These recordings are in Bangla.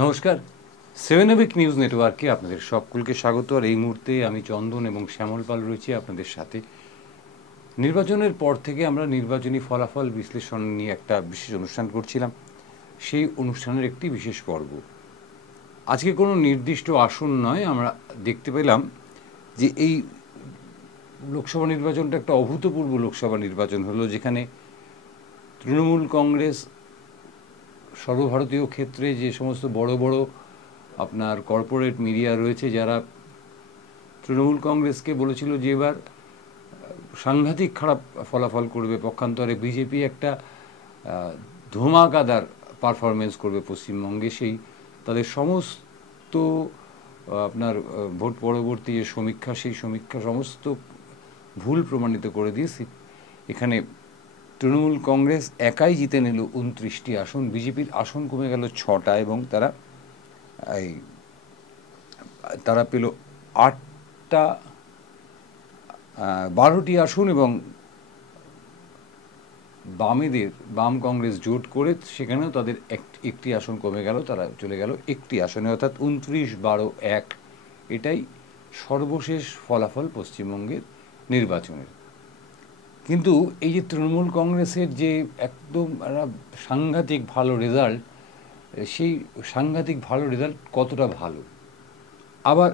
নমস্কার, সেভেন এবিক নিউজ নেটওয়ার্কে আপনাদের সকলকে স্বাগত। আর এই মুহূর্তে আমি চন্দন এবং শ্যামল পাল রয়েছি আপনাদের সাথে। নির্বাচনের পর থেকে আমরা নির্বাচনী ফলাফল বিশ্লেষণ নিয়ে একটা বিশেষ অনুষ্ঠান করছিলাম, সেই অনুষ্ঠানের একটি বিশেষ পর্ব। আজকে কোনো নির্দিষ্ট আসন নয়, আমরা দেখতে পেলাম যে এই লোকসভা নির্বাচনটা একটা অভূতপূর্ব লোকসভা নির্বাচন হলো, যেখানে তৃণমূল কংগ্রেস সর্বভারতীয় ক্ষেত্রে যে সমস্ত বড় বড় আপনার কর্পোরেট মিডিয়া রয়েছে, যারা তৃণমূল কংগ্রেসকে বলেছিল যে এবার সাংঘাতিক খারাপ ফলাফল করবে, পক্ষান্তরে বিজেপি একটা ধমাকাদার পারফরমেন্স করবে পশ্চিমবঙ্গে, সেই তাদের সমস্ত আপনার ভোট পরবর্তী যে সমীক্ষা, সেই সমীক্ষা সমস্ত ভুল প্রমাণিত করে দিয়ে এখানে তৃণমূল কংগ্রেস একাই জিতে নিল 29টি আসন, বিজেপির আসন কমে গেল 6টা, এবং তারা পেল 8টা 12টি আসন, এবং বাম কংগ্রেস জোট করে সেখানেও তাদের একটি আসন কমে গেল, তারা চলে গেল একটি আসনে, অর্থাৎ 29-12-1। এটাই সর্বশেষ ফলাফল পশ্চিমবঙ্গের নির্বাচনের। কিন্তু এই যে তৃণমূল কংগ্রেসের যে একদম সাংঘাতিক ভালো রেজাল্ট, সেই সাংঘাতিক ভালো রেজাল্ট কতটা ভালো? আবার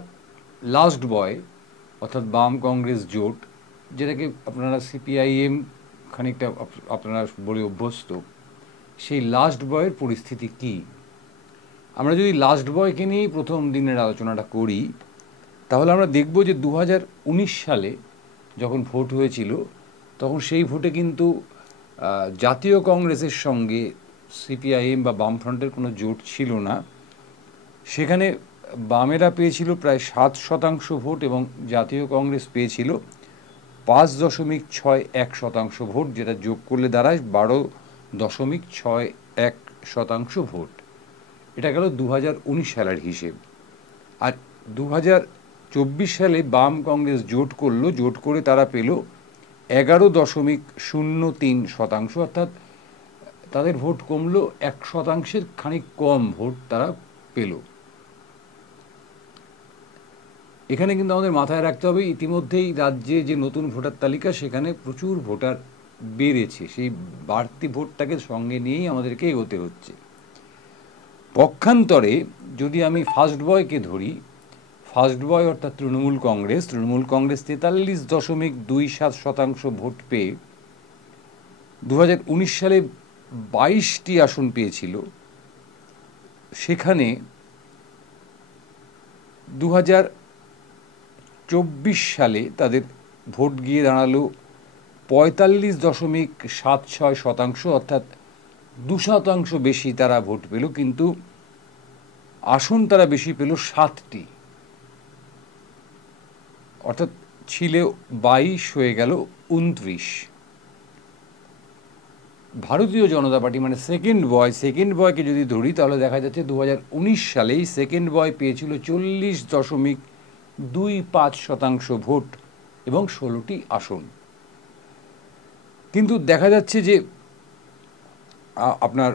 লাস্ট বয় অর্থাৎ বাম কংগ্রেস জোট, যেটাকে আপনারা সিপিআইএম খানিকটা আপনারা বলে অভ্যস্ত, সেই লাস্ট বয়ের পরিস্থিতি কি? আমরা যদি লাস্ট বয়কে নিয়েই প্রথম দিনের আলোচনাটা করি, তাহলে আমরা দেখব যে 2019 সালে যখন ভোট হয়েছিল, তখন সেই ভোটে কিন্তু জাতীয় কংগ্রেসের সঙ্গে সিপিআইএম বা বামফ্রন্টের কোনো জোট ছিল না। সেখানে বামেরা পেয়েছিল প্রায় 7% ভোট, এবং জাতীয় কংগ্রেস পেয়েছিল 5.61% ভোট, যেটা যোগ করলে দাঁড়ায় 12.61% ভোট। এটা গেল 2019 সালের হিসেব। আর 2024 সালে বাম কংগ্রেস জোট করলো, জোট করে তারা পেল 11.03%, অর্থাৎ তাদের ভোট কমলো 1%-এর খানিক কম ভোট তারা পেল। এখানে কিন্তু আমাদের মাথায় রাখতে হবে, ইতিমধ্যেই রাজ্যে যে নতুন ভোটার তালিকা, সেখানে প্রচুর ভোটার বেড়েছে, সেই বাড়তি ভোটটাকে সঙ্গে নিয়েই আমাদেরকে এগোতে হচ্ছে। পক্ষান্তরে যদি আমি ফার্স্ট বয়কে ধরি, ফার্স্ট বয় অর্থাৎ তৃণমূল কংগ্রেস 43.27% ভোট পেয়ে 2019 সালে 22টি আসন পেয়েছিল। সেখানে 2024 সালে তাদের ভোট গিয়ে দাঁড়ালো 45.76%, অর্থাৎ 2% বেশি তারা ভোট পেল, কিন্তু আসন তারা বেশি পেল 7টি, অর্থাৎ ছিল 22 হয়ে গেল 29। ভারতীয় জনতা পার্টি মানে সেকেন্ড বয়কে যদি ধরি, তাহলে দেখা যাচ্ছে 2019 সালেই সেকেন্ড বয় পেয়েছিল 40.25% ভোট এবং 16টি আসন। কিন্তু দেখা যাচ্ছে যে আপনার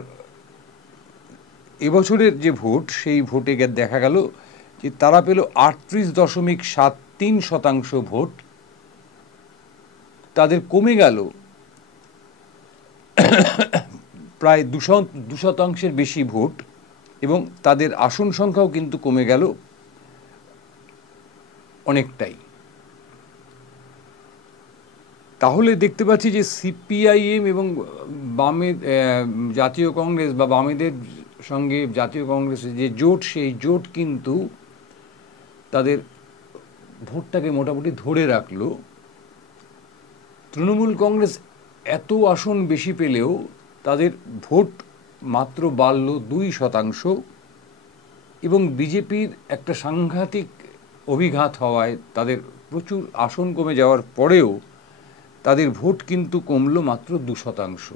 এবছরের যে ভোট, সেই ভোটে দেখা গেল যে তারা পেল 38.73% ভোট, তাদের কমে গেল প্রায় 2% বেশি ভোট, এবং তাদের আসন সংখ্যাও কিন্তু কমে গেল অনেকটাই। তাহলে দেখতে পাচ্ছি যে সিপিআইএম এবং বামের জাতীয় কংগ্রেস বা বামেদের সঙ্গে জাতীয় কংগ্রেসের যে জোট, সেই জোট কিন্তু তাদের ভোটটাকে মোটামুটি ধরে রাখলো। তৃণমূল কংগ্রেস এত আসন বেশি পেলেও তাদের ভোট মাত্র বাড়ল 2%, এবং বিজেপির একটা সাংঘাতিক অভিঘাত হওয়ায় তাদের প্রচুর আসন কমে যাওয়ার পরেও তাদের ভোট কিন্তু কমলো মাত্র 2%।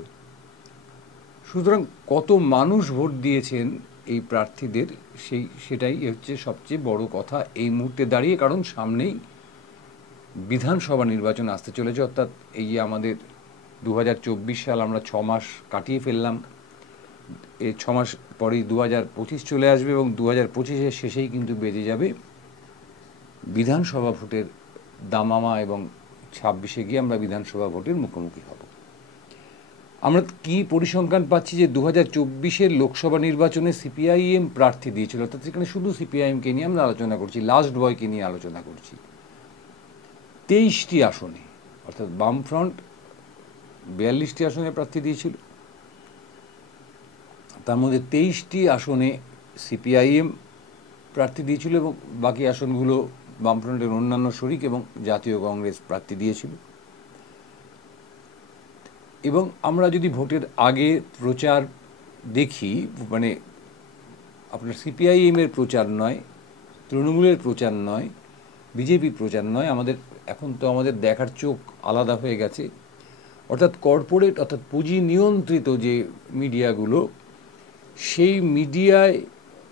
সুতরাং কত মানুষ ভোট দিয়েছেন এই প্রার্থীদের, সেটাই হচ্ছে সবচেয়ে বড় কথা এই মুহূর্তে দাঁড়িয়ে, কারণ সামনেই বিধানসভা নির্বাচন আসতে চলেছে। অর্থাৎ এই যে আমাদের 2024 সাল আমরা 6 মাস কাটিয়ে ফেললাম, এই 6 মাস পরেই 2025 চলে আসবে এবং 2025-এর শেষেই কিন্তু বেজে যাবে বিধানসভা ভোটের দামামা এবং 26-এ গিয়ে আমরা বিধানসভা ভোটের মুখোমুখি হব। আমরা কি পরিসংখ্যান পাচ্ছি যে 2024-এর লোকসভা নির্বাচনে সিপিআইএম প্রার্থী দিয়েছিল, অর্থাৎ সেখানে শুধু সিপিআইএমকে নিয়ে আমরা আলোচনা করছি, লাস্ট বয়কে নিয়ে আলোচনা করছি। 23টি আসনে, অর্থাৎ বামফ্রন্ট 42টি আসনে প্রার্থী দিয়েছিল, তার মধ্যে 23টি আসনে সিপিআইএম প্রার্থী দিয়েছিল এবং বাকি আসনগুলো বামফ্রন্টের অন্যান্য শরিক এবং জাতীয় কংগ্রেস প্রার্থী দিয়েছিল। এবং আমরা যদি ভোটের আগে প্রচার দেখি, মানে আপনার সিপিআইএমের প্রচার নয়, তৃণমূলের প্রচার নয়, বিজেপি প্রচার নয়, এখন তো আমাদের দেখার চোখ আলাদা হয়ে গেছে। অর্থাৎ কর্পোরেট, অর্থাৎ পুঁজি নিয়ন্ত্রিত যে মিডিয়াগুলো, সেই মিডিয়ায়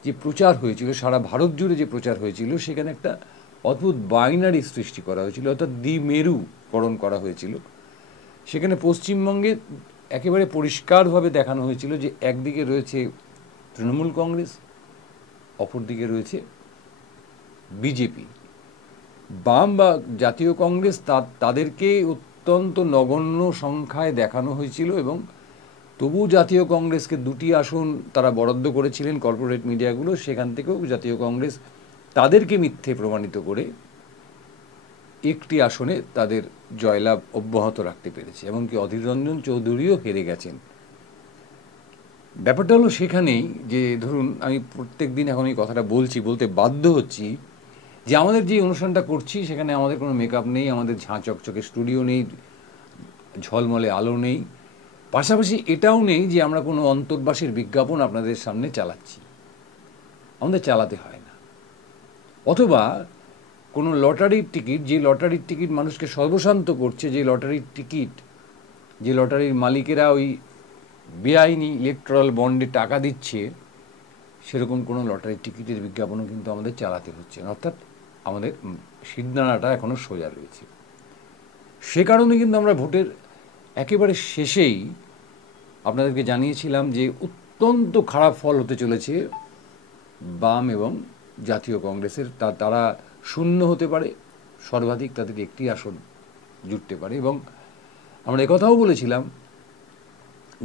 যে প্রচার হয়েছিল, সারা ভারত জুড়ে যে প্রচার হয়েছিল, সেখানে একটা অদ্ভুত বাইনারি সৃষ্টি করা হয়েছিল, অর্থাৎ দ্বিমেরুকরণ করা হয়েছিল। সেখানে পশ্চিমবঙ্গে একেবারে পরিষ্কারভাবে দেখানো হয়েছিল যে একদিকে রয়েছে তৃণমূল কংগ্রেস, অপরদিকে রয়েছে বিজেপি। বাম বা জাতীয় কংগ্রেস তাদেরকে অত্যন্ত নগণ্য সংখ্যায় দেখানো হয়েছিল এবং তবু জাতীয় কংগ্রেসকে 2টি আসন তারা বরাদ্দ করেছিলেন কর্পোরেট মিডিয়াগুলো। সেখান থেকেও জাতীয় কংগ্রেস তাদেরকে মিথ্যে প্রমাণিত করে একটি আসনে তাদের জয়লাভ অব্যাহত রাখতে পেরেছে, এমনকি অধীর রঞ্জন চৌধুরীও হেরে গেছেন। ব্যাপারটা হলো সেখানেই যে, ধরুন আমি প্রত্যেক দিন এখন এই কথাটা বলতে বাধ্য হচ্ছি যে আমাদের যে অনুষ্ঠানটা করছি সেখানে আমাদের কোনো মেকআপ নেই, আমাদের ঝাঁ চকচকে স্টুডিও নেই, ঝলমলে আলো নেই, পাশাপাশি এটাও নেই যে আমরা কোনো অন্তর্বাসের বিজ্ঞাপন আপনাদের সামনে চালাচ্ছি, আমাদের চালাতে হয় না। অথবা কোনো লটারির টিকিট, যে লটারির টিকিট মানুষকে সর্বশান্ত করছে, যে লটারির মালিকেরা ওই বেআইনি ইলেকট্রাল বন্ডে টাকা দিচ্ছে, সেরকম কোনো লটারির টিকিটের বিজ্ঞাপনও কিন্তু আমাদের চালাতে হচ্ছে না। অর্থাৎ আমাদের সিদ্ধানাটা এখনও সোজা রয়েছে। সে কারণে কিন্তু আমরা ভোটের একেবারে শেষেই আপনাদেরকে জানিয়েছিলাম যে অত্যন্ত খারাপ ফল হতে চলেছে বাম এবং জাতীয় কংগ্রেসের। তারা শূন্য হতে পারে, সর্বাধিক তাদের একটি আসন জুটতে পারে। এবং আমরা একথাও বলেছিলাম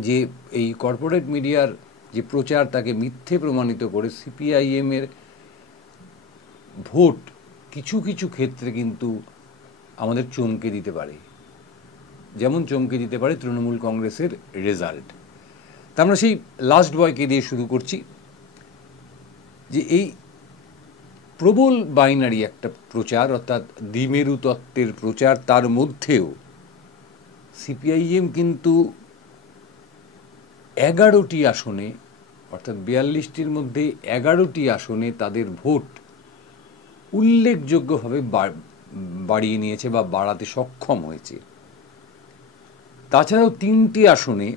যে এই কর্পোরেট মিডিয়ার যে প্রচার, তাকে মিথ্যে প্রমাণিত করে সিপিআইএমের ভোট কিছু কিছু ক্ষেত্রে কিন্তু আমাদের চমকে দিতে পারে, যেমন চমকে দিতে পারে তৃণমূল কংগ্রেসের রেজাল্ট। তা আমরা সেই লাস্ট বয়কে দিয়ে শুরু করছি যে এই প্রবল বাইনারি একটা প্রচার, অর্থাৎ দ্বিমেরু তত্ত্বের প্রচার, তার মধ্যেও সিপিআইএম কিন্তু 11টি আসনে, অর্থাৎ 42টির মধ্যে 11টি আসনে তাদের ভোট উল্লেখযোগ্যভাবে বাড়িয়ে নিয়েছে বা বাড়াতে সক্ষম হয়েছে। তাছাড়াও 3টি আসনে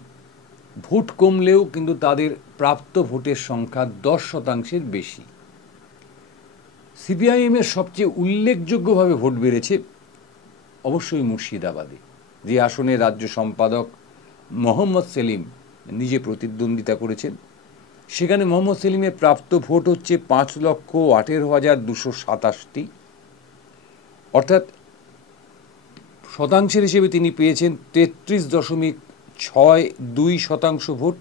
ভোট কমলেও কিন্তু তাদের প্রাপ্ত ভোটের সংখ্যা 10% বেশি। সিপিআইএমের সবচেয়ে উল্লেখযোগ্যভাবে ভোট বেড়েছে অবশ্যই মুর্শিদাবাদে, যে আসনে রাজ্য সম্পাদক মোহাম্মদ সেলিম নিজে প্রতিদ্বন্দ্বিতা করেছেন। সেখানে মোহাম্মদ সেলিমের প্রাপ্ত ভোট হচ্ছে 5,18,227, অর্থাৎ শতাংশের হিসেবে তিনি পেয়েছেন 33.62% ভোট।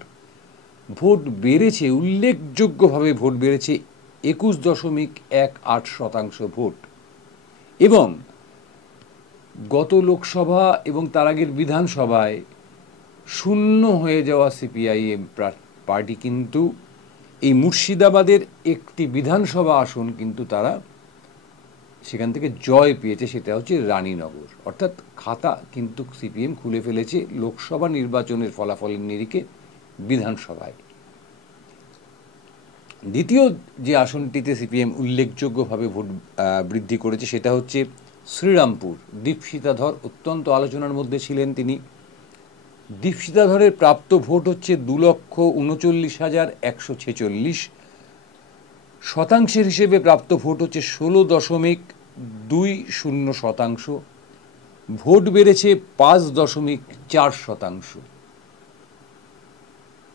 ভোট বেড়েছে, উল্লেখযোগ্যভাবে ভোট বেড়েছে 21.18% ভোট। এবং গত লোকসভা এবং তার আগের বিধানসভায় শূন্য হয়ে যাওয়া সিপিআইএম পার্টি কিন্তু এই মুর্শিদাবাদের একটি বিধানসভা আসন কিন্তু তারা সেখান থেকে জয় পেয়েছে, সেটা হচ্ছে রানীনগর। অর্থাৎ খাতা কিন্তু সিপিএম খুলে ফেলেছে লোকসভা নির্বাচনের ফলাফলের নিরিখে বিধানসভায়। দ্বিতীয় যে আসনটিতে সিপিএম উল্লেখযোগ্যভাবে ভোট বৃদ্ধি করেছে সেটা হচ্ছে শ্রীরামপুর। দীপশিতা ধর অত্যন্ত আলোচনার মধ্যে ছিলেন তিনি। দীপশিতা ধরের প্রাপ্ত ভোট হচ্ছে 2,39,146, শতাংশের হিসেবে প্রাপ্ত ভোট হচ্ছে 16.20%। ভোট বেড়েছে 5.4%।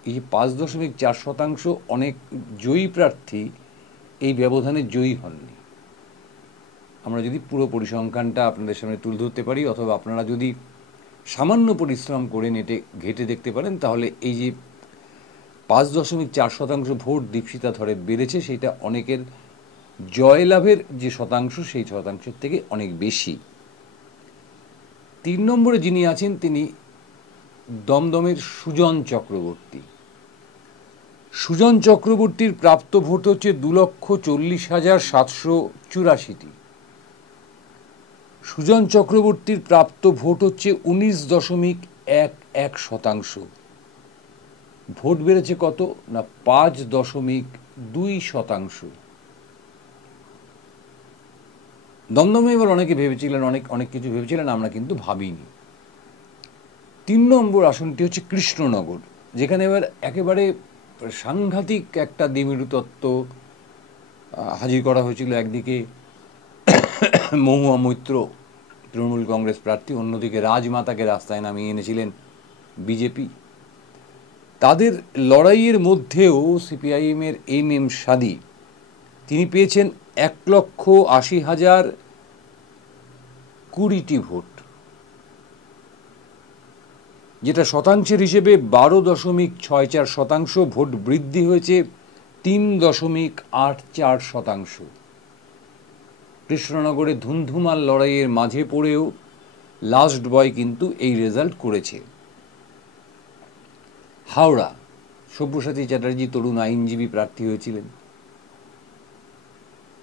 এই যে 5.4% অনেক জয়ী প্রার্থী এই ব্যবধানে জয়ী হননি। আমরা যদি পুরো পরিসংখ্যানটা আপনাদের সামনে তুলে ধরতে পারি, অথবা আপনারা যদি সামান্য পরিশ্রম করে ঘেঁটে দেখতে পারেন, তাহলে এই যে 5.4% ভোট দীপশিতা ধরের বেড়েছে, সেটা অনেকের জয়লাভের যে শতাংশ সেই শতাংশের থেকে অনেক বেশি। 3 নম্বরে যিনি আছেন তিনি দমদমের সুজন চক্রবর্তী। সুজন চক্রবর্তীর প্রাপ্ত ভোট হচ্ছে 2,40,784টি। সুজন চক্রবর্তীর প্রাপ্ত ভোট হচ্ছে 19.11%। ভোট বেড়েছে কত না 5.2%। দমদমে এবার অনেকে ভেবেছিলেন, অনেক কিছু ভেবেছিলেন, আমরা কিন্তু ভাবিনি। 3 নম্বর আসনটি হচ্ছে কৃষ্ণনগর, যেখানে এবার একেবারে সাংঘাতিক একটা দ্বিমেরু তত্ত্ব হাজির করা হয়েছিল। একদিকে মহুয়া মৈত্র তৃণমূল কংগ্রেস প্রার্থী, অন্যদিকে রাজমাতাকে রাস্তায় নামিয়ে এনেছিলেন বিজেপি। তাদের লড়াইয়ের মধ্যেও সিপিআইএমের এম সাদি, তিনি পেয়েছেন 1,80,020টি ভোট, যেটা শতাংশের হিসেবে 12.64%। ভোট বৃদ্ধি হয়েছে 3.84%। কৃষ্ণনগরে ধুন্ধুমার লড়াইয়ের মাঝে পড়েও লাস্ট বয় কিন্তু এই রেজাল্ট করেছে। হাওড়া, সব্যসাচী চ্যাটার্জি তরুণ আইনজীবী প্রার্থী হয়েছিলেন,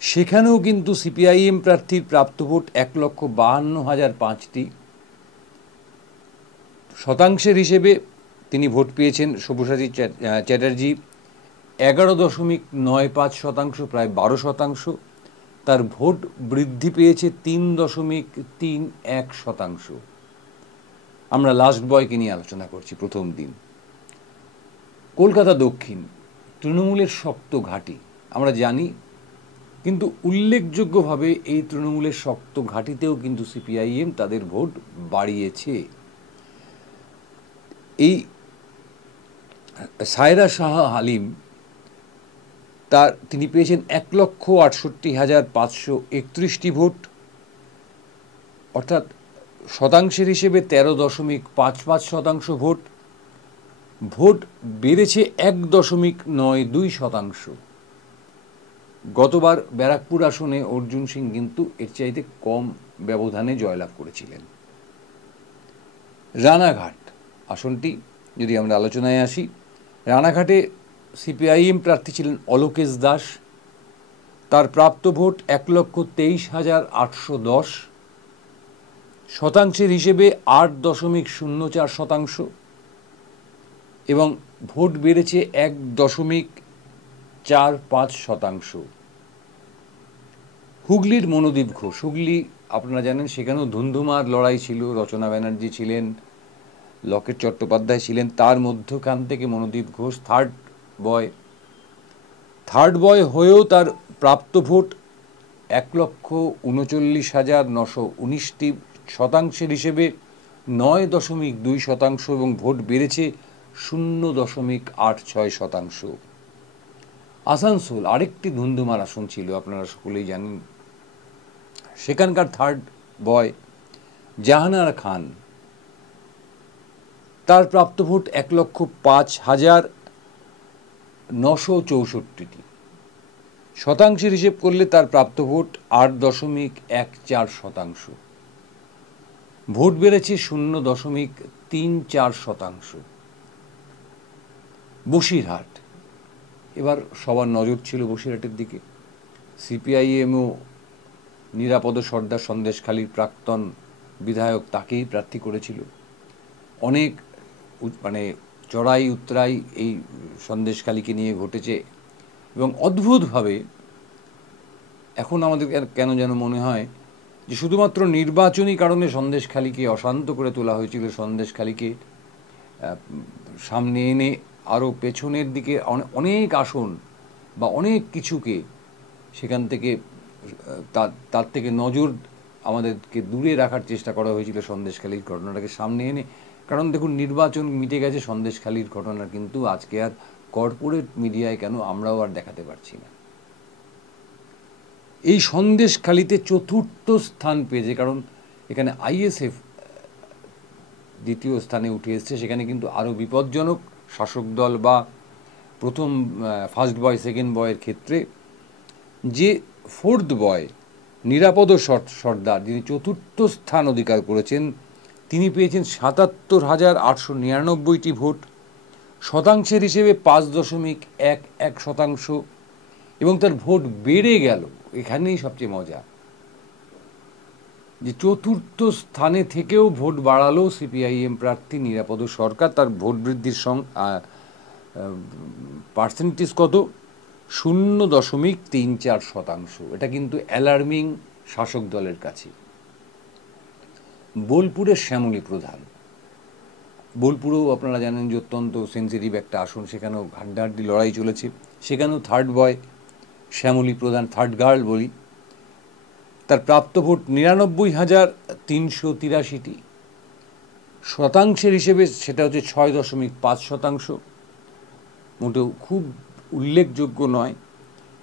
সেখানেও কিন্তু সিপিআইএম প্রার্থীর প্রাপ্ত ভোট 1,52,005টি। শতাংশের হিসেবে তিনি ভোট পেয়েছেন সব্যসাচী চ্যাটার্জি 11.95%, প্রায় 12%। তার ভোট বৃদ্ধি পেয়েছে 3.31%। আমরা লাস্ট বয়কে নিয়ে আলোচনা করছি। প্রথম দিন কলকাতা দক্ষিণ, তৃণমূলের শক্ত ঘাঁটি আমরা জানি, কিন্তু উল্লেখযোগ্যভাবে এই তৃণমূলের শক্ত ঘাঁটিতেও কিন্তু সিপিআইএম তাদের ভোট বাড়িয়েছে। এই সায়রা শাহ হালিম, তিনি পেয়েছেন 1,68,531টি ভোট, অর্থাৎ শতাংশের হিসেবে 13.55% ভোট। ভোট বেড়েছে 1.92%। গতবার ব্যারাকপুর আসনে অর্জুন সিং কিন্তু এর চাইতে কম ব্যবধানে জয়লাভ করেছিলেন। রানাঘাট আসনটি যদি আমরা আলোচনায় আসি, রানাঘাটে সিপিআইএম প্রার্থী ছিলেন অলোকেশ দাস। তার প্রাপ্ত ভোট 1,23,810, শতাংশের হিসেবে 8.04%, এবং ভোট বেড়েছে 1.45%। হুগলির মনোদীপ ঘোষ, হুগলি আপনারা জানেন সেখানেও ধুন্ধুমার লড়াই ছিল। রচনা ব্যানার্জি ছিলেন, লকেট চট্টোপাধ্যায় ছিলেন, তার মধ্যখান থেকে মনোদীপ ঘোষ থার্ড বয় হয়েও তার প্রাপ্ত ভোট 1,39,919টি, শতাংশের হিসেবে 9.2%, এবং ভোট বেড়েছে 0.86%। আসানসোল আরেকটি ধুন্ধুমার আসন ছিল, আপনারা সকলেই জানেন। সেখানকার থার্ড বয় জাহানারা খান, তার প্রাপ্ত ভোট 1,05,964টি, শতাংশের হিসেব করলে তার প্রাপ্ত ভোট 8.14%। ভোট বেড়েছে 0.34%। বসিরহাট, এবার সবার নজর ছিল বসিরহাটের দিকে। সিপিআইএমও নিরাপদ সর্দার সন্দেশখালীর প্রাক্তন বিধায়ক তাকেই প্রার্থী করেছিল। অনেক চড়াই উতরাই এই সন্দেশখালীকে নিয়ে ঘটেছে, এবং অদ্ভুতভাবে এখন আমাদের কেন যেন মনে হয় যে শুধুমাত্র নির্বাচনী কারণে সন্দেশখালীকে অশান্ত করে তোলা হয়েছিল। সন্দেশখালীকে সামনে এনে আরও পেছনের দিকে অনেক আসন বা অনেক কিছুকে সেখান থেকে তার থেকে নজর আমাদেরকে দূরে রাখার চেষ্টা করা হয়েছিল। সন্দেশখালীর ঘটনাটাকে সামনে এনে কারণ দেখুন, নির্বাচন মিটে গেছে সন্দেশখালির ঘটনা, কিন্তু আজকে আর কর্পোরেট মিডিয়ায় কেন আমরাও আর দেখাতে পারছি না। এই সন্দেশখালিতে চতুর্থ স্থান পেয়েছে, কারণ এখানে আইএসএফ দ্বিতীয় স্থানে উঠে এসছে। সেখানে কিন্তু আরও বিপজ্জনক শাসক দল বা প্রথম ফার্স্ট বয় সেকেন্ড বয়ের ক্ষেত্রে যে ফোর্থ বয় নিরাপদ সর্দার, যিনি চতুর্থ স্থান অধিকার করেছেন, তিনি পেয়েছেন ৭৭,৮৯৯টি ভোট, শতাংশের হিসেবে ৫.১১%, এবং তার ভোট বেড়ে গেল। এখানেই সবচেয়ে মজা, যে চতুর্থ স্থানে থেকেও ভোট বাড়ালো সিপিআইএম প্রার্থী নিরাপদ সরকার। তার ভোট বৃদ্ধির পার্সেন্টেজ কত? 0.34%। এটা কিন্তু অ্যালার্মিং শাসক দলের কাছে। বোলপুরের শ্যামলী প্রধান, বোলপুরেও আপনারা জানেন যে অত্যন্ত সেন্সিটিভ একটা আসন, সেখানেও হাড্ডাহাড্ডি লড়াই চলেছে। সেখানেও থার্ড বয় শ্যামলী প্রধান, থার্ড গার্ল বলি, তার প্রাপ্ত ভোট ৯৯,৩৮৩টি, শতাংশের হিসেবে সেটা হচ্ছে ৬.৫%। মোটেও খুব উল্লেখযোগ্য নয়,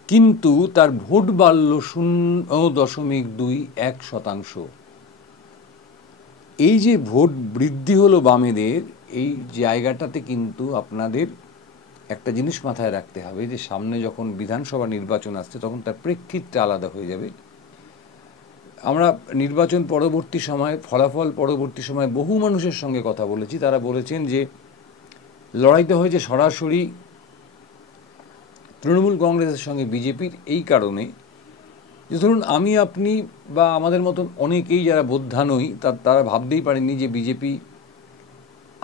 কিন্তু তার ভোট বাড়ল 0.21%। এই যে ভোট বৃদ্ধি হলো বামেদের, এই জায়গাটাতে কিন্তু আপনাদের একটা জিনিস মাথায় রাখতে হবে, যে সামনে যখন বিধানসভা নির্বাচন আসছে তখন তার প্রেক্ষিতটা আলাদা হয়ে যাবে। আমরা নির্বাচন পরবর্তী সময়, ফলাফল পরবর্তী সময় বহু মানুষের সঙ্গে কথা বলেছি, তারা বলেছেন যে লড়াইটা হয়েছে সরাসরি তৃণমূল কংগ্রেসের সঙ্গে বিজেপির, এই কারণে যে ধরুন আমি আপনি বা আমাদের মতন অনেকেই যারা বোদ্ধা নই, তারা ভাবতেই পারেননি যে বিজেপি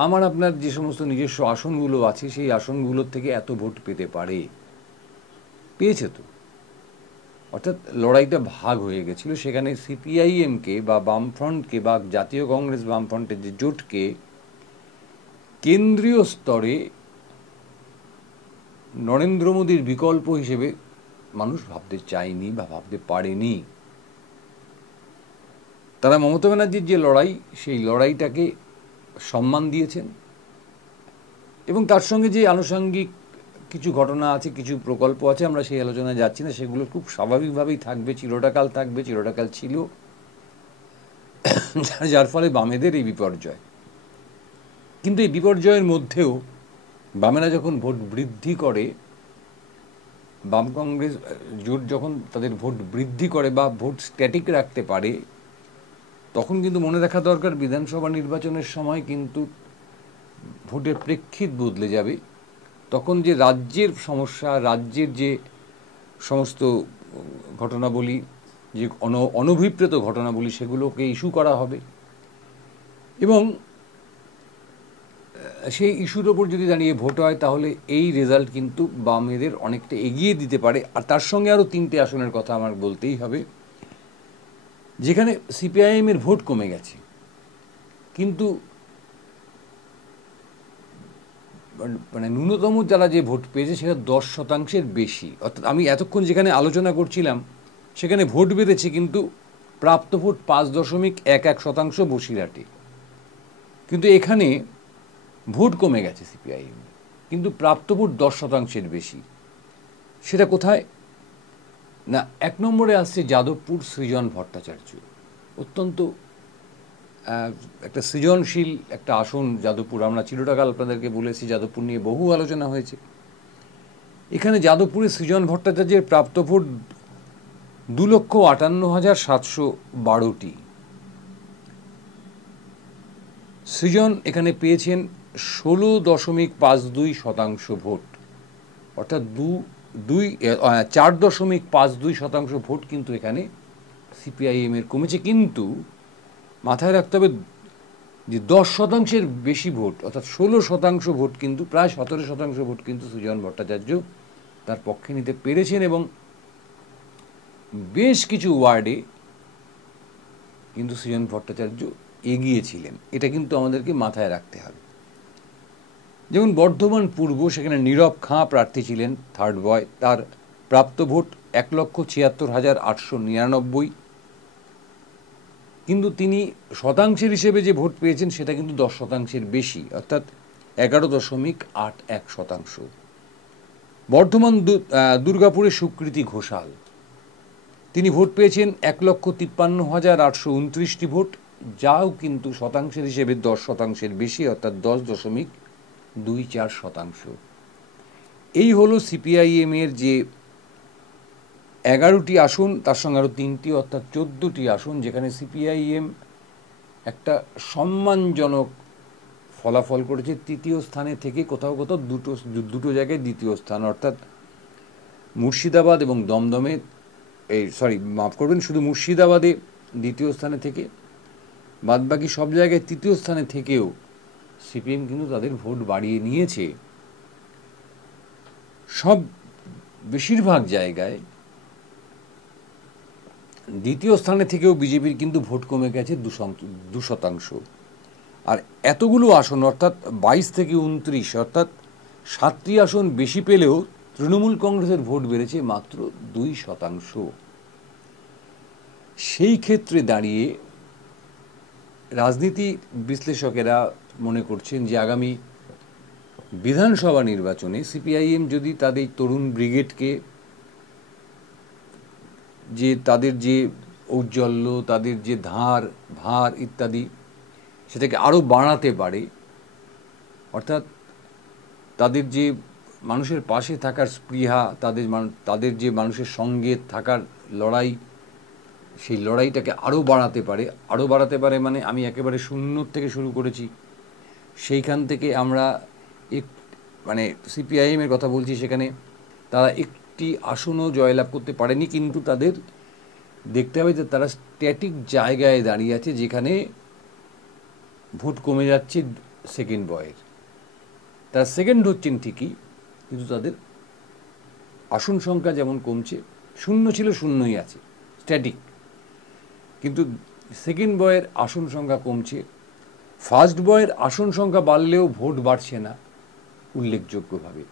আমার আপনার যে সমস্ত নিজস্ব আসনগুলো আছে সেই আসনগুলোর থেকে এত ভোট পেতে পারে। পেয়েছে তো, অর্থাৎ লড়াইটা ভাগ হয়ে গেছিল। সেখানে সিপিআইএমকে বা বামফ্রন্টকে বা জাতীয় কংগ্রেস বামফ্রন্টের যে জোটকে কেন্দ্রীয় স্তরে নরেন্দ্র মোদীর বিকল্প হিসেবে মানুষ ভাবতে চায়নি বা ভাবতে পারেনি। তারা মমতা ব্যানার্জির যে লড়াই, সেই লড়াইটাকে সম্মান দিয়েছেন, এবং তার সঙ্গে যে আনুষঙ্গিক কিছু ঘটনা আছে, কিছু প্রকল্প আছে, আমরা সেই আলোচনায় যাচ্ছি না, সেগুলো খুব স্বাভাবিকভাবেই থাকবে, চিরটাকাল থাকবে, চিরটাকাল ছিল, যার ফলে বামেদের এই বিপর্যয়। কিন্তু এই বিপর্যয়ের মধ্যেও বামেরা যখন ভোট বৃদ্ধি করে, বাম কংগ্রেস জোট যখন তাদের ভোট বৃদ্ধি করে বা ভোট স্ট্যাটিক রাখতে পারে, তখন কিন্তু মনে রাখা দরকার বিধানসভা নির্বাচনের সময় কিন্তু ভোটের প্রেক্ষিত বদলে যাবে। তখন যে রাজ্যের সমস্যা, রাজ্যের যে সমস্ত ঘটনাবলী, যে অনভিপ্রেত ঘটনাবলী, সেগুলোকে ইস্যু করা হবে, এবং সেই ইস্যুর ওপর যদি দাঁড়িয়ে ভোট হয়, তাহলে এই রেজাল্ট কিন্তু বামেদের অনেকটা এগিয়ে দিতে পারে। আর তার সঙ্গে আরও 3টে আসনের কথা আমার বলতেই হবে, যেখানে সিপিআইএমের ভোট কমে গেছে, কিন্তু মানে ন্যূনতম যারা যে ভোট পেয়েছে সেটা 10%-এর বেশি। অর্থাৎ আমি এতক্ষণ যেখানে আলোচনা করছিলাম সেখানে ভোট বেড়েছে, কিন্তু প্রাপ্ত ভোট 5.11% বসিরহাটে। কিন্তু এখানে ভোট কমে গেছে সিপিআইএম, কিন্তু প্রাপ্ত ভোট 10%-এর বেশি। সেটা কোথায় না, 1 নম্বরে আসছে যাদবপুর সৃজন ভট্টাচার্য। অত্যন্ত একটা সৃজনশীল একটা আসন যাদবপুর। আমরা চিরটাকাল আপনাদেরকে বলেছি, যাদবপুর নিয়ে বহু আলোচনা হয়েছে। এখানে যাদবপুরে সৃজন ভট্টাচার্যের প্রাপ্ত ভোট 2,58,712টি। সৃজন এখানে পেয়েছেন 16.52% ভোট, অর্থাৎ 4.52% ভোট কিন্তু এখানে সিপিআইএমের কমেছে। কিন্তু মাথায় রাখতে হবে যে 10%-এর বেশি ভোট, অর্থাৎ 16% ভোট, কিন্তু প্রায় 17% ভোট কিন্তু সৃজন ভট্টাচার্য তার পক্ষে নিতে পেরেছেন, এবং বেশ কিছু ওয়ার্ডে কিন্তু সৃজন ভট্টাচার্য এগিয়েছিলেন। এটা কিন্তু আমাদেরকে মাথায় রাখতে হবে। যেমন বর্ধমান পূর্ব, সেখানে নীরব খাঁ প্রার্থী ছিলেন, থার্ড বয়, তার প্রাপ্ত ভোট 1,76,899। কিন্তু তিনি শতাংশের হিসেবে যে ভোট পেয়েছেন সেটা কিন্তু 10% বেশি, অর্থাৎ 11.81%। বর্ধমান দুর্গাপুরে সুকৃতি ঘোষাল, তিনি ভোট পেয়েছেন 1,53,829টি ভোট, যাও কিন্তু শতাংশের হিসেবে 10% বেশি, অর্থাৎ 10.24%। এই হলো সিপিআইএম এর যে 11টি আসন, তার সঙ্গে আরও 3টি অর্থাৎ 14টি আসন, যেখানে সিপিআইএম একটা সম্মানজনক ফলাফল করেছে। তৃতীয় স্থানে থেকে কোথাও কোথাও দুটো জায়গায় দ্বিতীয় স্থান, অর্থাৎ মুর্শিদাবাদ এবং দমদমে, মাফ করবেন, শুধু মুর্শিদাবাদে দ্বিতীয় স্থানে থেকে বাদবাকি সব জায়গায় তৃতীয় স্থানে থেকেও সিপিএম কিন্তু তাদের ভোট বাড়িয়ে নিয়েছে। বেশিরভাগ জায়গায় দ্বিতীয় স্থানে থেকেও বিজেপির কিন্তু ভোট কমে গেছে 2%। আর এতগুলো আসন অর্থাৎ 22 থেকে 29, অর্থাৎ 7টি আসন বেশি পেলেও তৃণমূল কংগ্রেসের ভোট বেড়েছে মাত্র 2%। সেই ক্ষেত্রে দাঁড়িয়ে রাজনীতি বিশ্লেষকেরা মনে করছেন যে আগামী বিধানসভা নির্বাচনে সিপিআইএম যদি তাদের তরুণ ব্রিগেডকে, যে তাদের যে ঔজ্জ্বল্য, তাদের যে ভার ইত্যাদি, সেটাকে আরও বাড়াতে পারে, অর্থাৎ তাদের যে মানুষের পাশে থাকার স্পৃহা, তাদের যে মানুষের সঙ্গে থাকার লড়াই, সেই লড়াইটাকে আরও বাড়াতে পারে মানে আমি একেবারে শূন্য থেকে শুরু করেছি, সেইখান থেকে আমরা মানে সিপিআইএমের কথা বলছি, সেখানে তারা একটি আসনও জয়লাভ করতে পারেনি, কিন্তু তাদের দেখতে হবে যে তারা স্ট্যাটিক জায়গায় দাঁড়িয়ে আছে, যেখানে ভোট কমে যাচ্ছে সেকেন্ড বয়ের। তারা সেকেন্ড হচ্ছেন ঠিকই, কিন্তু তাদের আসন সংখ্যা যেমন কমছে, শূন্য ছিল শূন্যই আছে, স্ট্যাটিক, কিন্তু সেকেন্ড বয়ের আসন সংখ্যা কমছে। ফার্স্ট বয়ের আসন সংখ্যা বাড়লেও ভোট বাড়ছে না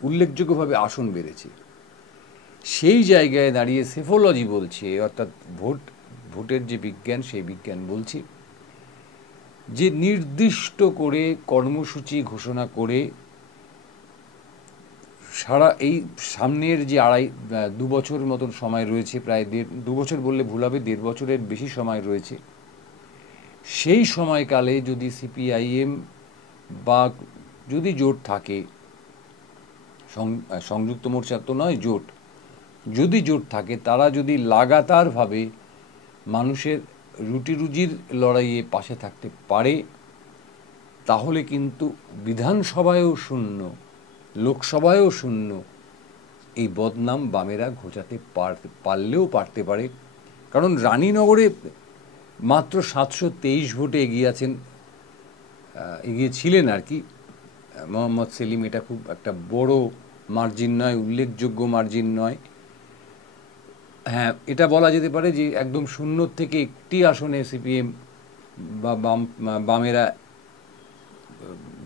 উল্লেখযোগ্যভাবে আসন বেড়েছে। সেই জায়গায় দাঁড়িয়ে সেফোলজি বলছে, অর্থাৎ ভোটের যে বিজ্ঞান, সেই বিজ্ঞান বলছে যে নির্দিষ্ট করে কর্মসূচি ঘোষণা করে এই সামনের যে 2 বছর মতন সময় রয়েছে, প্রায় 2 বছর বললে ভুল হবে, 1.5 বছরের বেশি সময় রয়েছে, সেই সময়কালে যদি সিপিআইএম বা যদি জোট থাকে, সংযুক্ত মোর্চা তো নয়, যদি জোট থাকে, তারা যদি লাগাতারভাবে মানুষের রুটি রুজির লড়াইয়ে পাশে থাকতে পারে, তাহলে কিন্তু বিধানসভায়ও শূন্য, লোকসভায়ও শূন্য, এই বদনাম বামেরা ঘোচাতে পারতে পারে। কারণ রানীনগরে মাত্র 723 ভোটে এগিয়েছিলেন আর কি মোহাম্মদ সেলিম। এটা খুব একটা বড় মার্জিন নয়, উল্লেখযোগ্য মার্জিন নয়। হ্যাঁ, এটা বলা যেতে পারে যে একদম শূন্য থেকে একটি আসনে সিপিএম বা বামেরা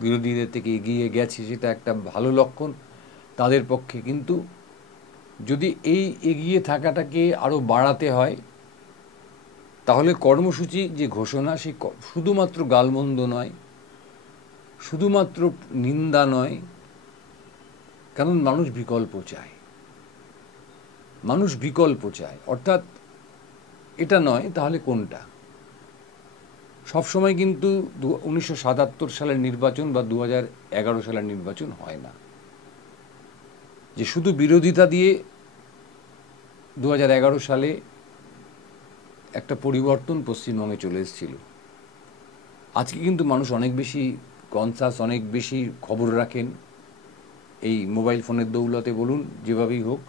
বিরোধীদের থেকে এগিয়ে গেছে, সেটা একটা ভালো লক্ষণ তাদের পক্ষে। কিন্তু যদি এই এগিয়ে থাকাটাকে আরও বাড়াতে হয়, তাহলে কর্মসূচি যে ঘোষণা, সে শুধুমাত্র গালমন্দ নয়, শুধুমাত্র নিন্দা নয়, কারণ মানুষ বিকল্প চায়। অর্থাৎ এটা নয়, তাহলে কোনটা? সবসময় কিন্তু 1977 সালের নির্বাচন বা 2011 সালের নির্বাচন হয় না, যে শুধু বিরোধিতা দিয়ে 2011 সালে একটা পরিবর্তন পশ্চিমবঙ্গে চলে এসেছিল। আজকে কিন্তু মানুষ অনেক বেশি কনসাস, অনেক বেশি খবর রাখেন, এই মোবাইল ফোনের দৌলতে বলুন, যেভাবেই হোক,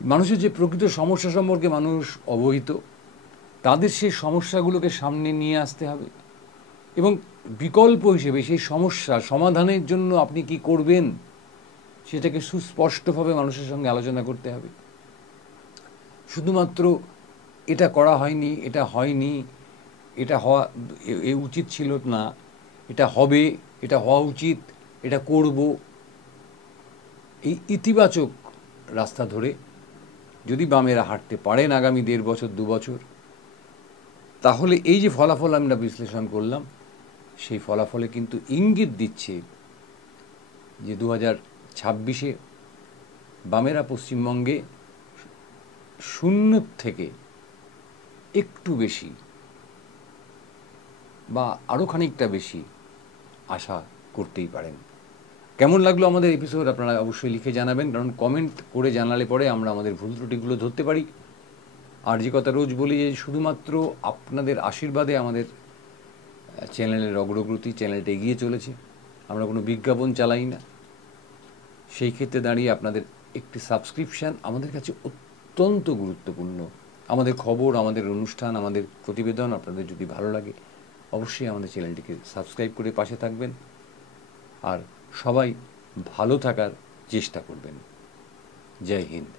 মানুষের যে প্রকৃত সমস্যা সম্পর্কে মানুষ অবহিত, তাদের সেই সমস্যাগুলোকে সামনে নিয়ে আসতে হবে এবং বিকল্প হিসেবে সেই সমস্যা সমাধানের জন্য আপনি কি করবেন সেটাকে সুস্পষ্টভাবে মানুষের সঙ্গে আলোচনা করতে হবে। শুধুমাত্র এটা করা হয়নি, এটা হয়নি, এটা হওয়া উচিত ছিল না, এটা হবে, এটা হওয়া উচিত, এটা করব, এই ইতিবাচক রাস্তা ধরে যদি বামেরা হাঁটতে পারেন আগামী 1.5 বছর 2 বছর, তাহলে এই যে ফলাফল আমরা বিশ্লেষণ করলাম, সেই ফলাফলে কিন্তু ইঙ্গিত দিচ্ছে যে 2026-এ বামেরা পশ্চিমবঙ্গে 0 থেকে একটু বেশি বা আরও খানিকটা বেশি আশা করতেই পারেন। কেমন লাগলো আমাদের এপিসোড আপনারা অবশ্যই লিখে জানাবেন, কারণ কমেন্ট করে জানালে পরে আমরা আমাদের ভুল ত্রুটিগুলো ধরতে পারি। আর যে কথা রোজ বলি যে শুধুমাত্র আপনাদের আশীর্বাদে আমাদের চ্যানেলের অগ্রগতি, চ্যানেলটা এগিয়ে চলেছে। আমরা কোনো বিজ্ঞাপন চালাই না। সেই ক্ষেত্রে দাঁড়িয়ে আপনাদের একটি সাবস্ক্রিপশান আমাদের কাছে অত্যন্ত গুরুত্বপূর্ণ। আমাদের খবর, আমাদের অনুষ্ঠান, আমাদের প্রতিবেদন আপনাদের যদি ভালো লাগে অবশ্যই আমাদের চ্যানেলটিকে সাবস্ক্রাইব করে পাশে থাকবেন। আর সবাই ভালো থাকার চেষ্টা করবেন। জয় হিন্দ।